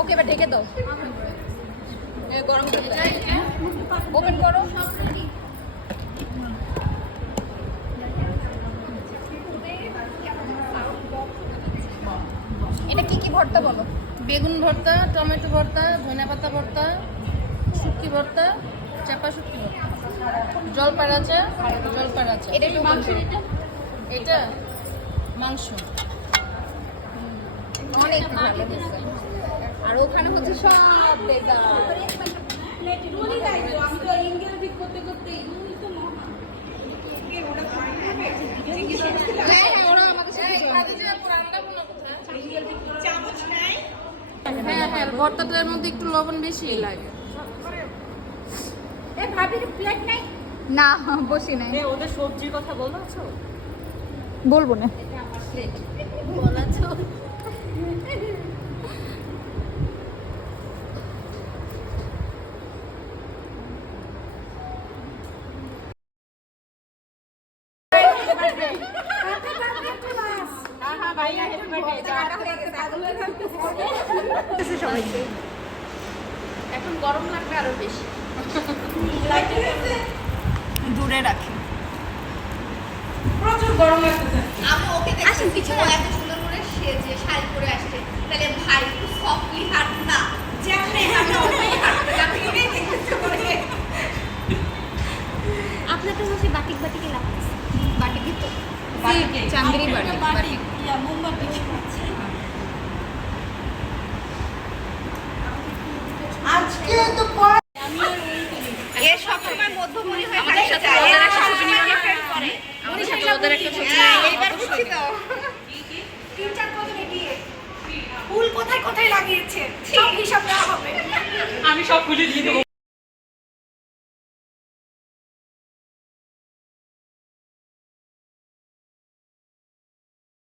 ওকে এবার ঢেকে দাও গরম করে ওপেন করো এটা কি কি ভর্তা বলো বেগুন ভর্তা, টমেটো ভর্তা, ধনেপাতা ভর্তা, শুটকি ভর্তা, চাপা শুটকি ভর্তা, জলপাই আচার। এটা একটু মাংস এটা মাংস অনেক ভালো হয়েছে আর ওখানে হচ্ছে সব বেকার হ্যাঁ হ্যাঁ ভর্তাটার মধ্যে একটু লবণ বেশি লাগে। না বসি নাই ওদের সবজির কথা বলছো? বলবো না এখন গরম লাগবে আরো বেশি। দূরে রাখি প্রচুর গরম লাগতেছে। আমি ওকে দেখছি পিছনে এত সুন্দর করে সেজে শাড়ি পরে আসছে তাহলে ভাই একটু সফটলি হাঁট না যেমনি হাঁটা ওই হাঁটবে আমি এটাই দেখতে পারি আপনাদের হচ্ছে বাটিক বাটিকে লাগতেছে বাটি দিত বাটিকে। চান্দেরি বাটি বাটিক, মোমবাতি। আজকে তো এর সব সময় মধ্যমণি হয়ে আমাদের থাকে সাথে ওদের একটা ছবি নিয়ে করে আমাদের সাথে ওদের একটা ছবি এইবার বুঝছি তো ফুল কোথায় কোথায় লাগিয়েছে সব হিসাব দেওয়া হবে। আমি সব খুলে দিয়ে দেবো।